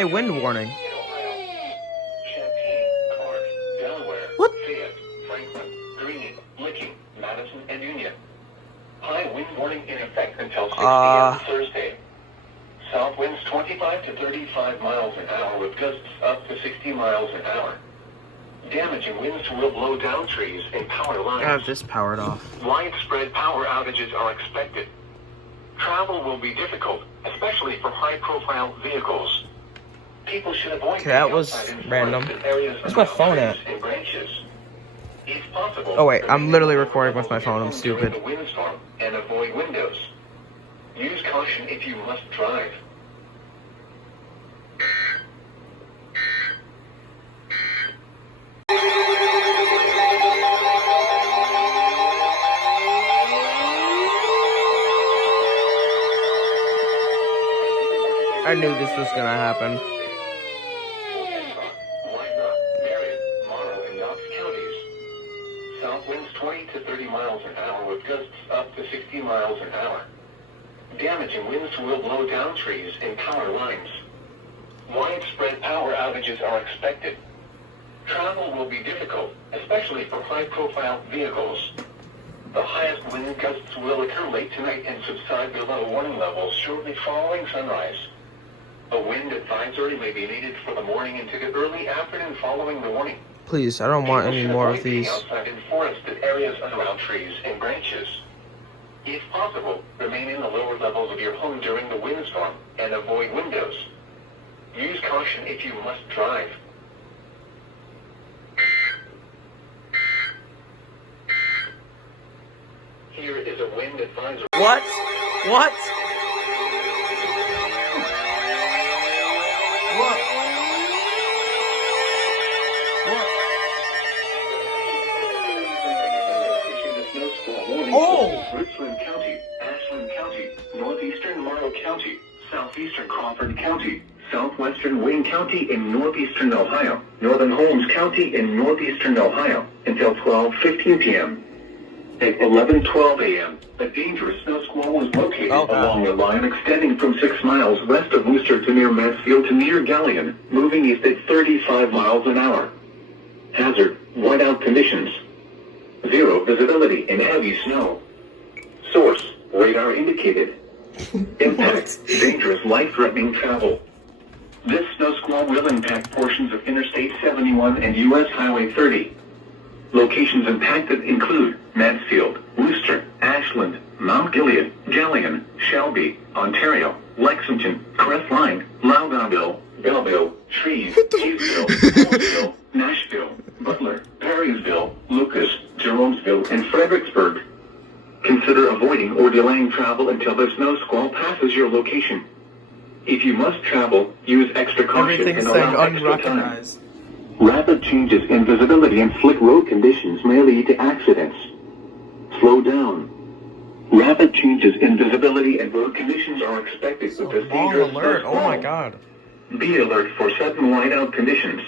high wind warning. Champaign, Clark, Delaware, What? Fayette, Franklin, Greene, Licking, Madison, and Union. High wind warning in effect until 6 p.m. Thursday. South winds 25 to 35 miles an hour with gusts up to 60 miles an hour. Damaging winds will blow down trees and power lines. I have this powered off. Widespread power outages are expected. Travel will be difficult, especially for high-profile vehicles. People should avoid. Okay, that was random. Where's my phone at? If possible, Oh wait, I'm literally recording with my phone. I'm stupid. during the windstorm and avoid windows. Use caution if you must drive. I knew this was gonna happen. South winds 20 to 30 miles an hour with gusts up to 60 miles an hour. Damaging winds will blow down trees and power lines. Widespread power outages are expected. Travel will be difficult, especially for high-profile vehicles. The highest wind gusts will occur late tonight and subside below warning levels shortly following sunrise. A wind advisory may be needed for the morning into the early afternoon following the warning. Please, I don't want any more of these. Outside in forested areas around trees and branches. If possible, remain in the lower levels of your home during the windstorm and avoid windows. Use caution if you must drive. Here is a wind advisory. What? What? What? Oh! Richland County, Ashland County, northeastern Morrow County, southeastern Crawford County, southwestern Wayne County in northeastern Ohio, northern Holmes County in northeastern Ohio, until 12:15 p.m. At 11:12 a.m., a dangerous snow squall was located along a line extending from 6 miles west of Worcester to near Mansfield to near Galion, moving east at 35 miles an hour. Hazard, whiteout conditions. Zero visibility in heavy snow. Source, radar indicated. Impact, dangerous life-threatening travel. This snow squall will impact portions of Interstate 71 and U.S. Highway 30. Locations impacted include Mansfield, Worcester, Ashland, Mount Gilead, Galion, Shelby, Ontario, Lexington, Crestline, Loudonville, Belleville, Trees, Eastville, Holmesville, Nashville, Butler, Perrysville, Lucas, Jeromesville, and Fredericksburg. Consider avoiding or delaying travel until the snow squall passes your location. If you must travel, use extra caution and allow extra time. Rapid changes in visibility and slick road conditions may lead to accidents. Slow down. Rapid changes in visibility and road conditions are expected with this dangerous snow squall. Oh my god. Be alert for sudden whiteout conditions.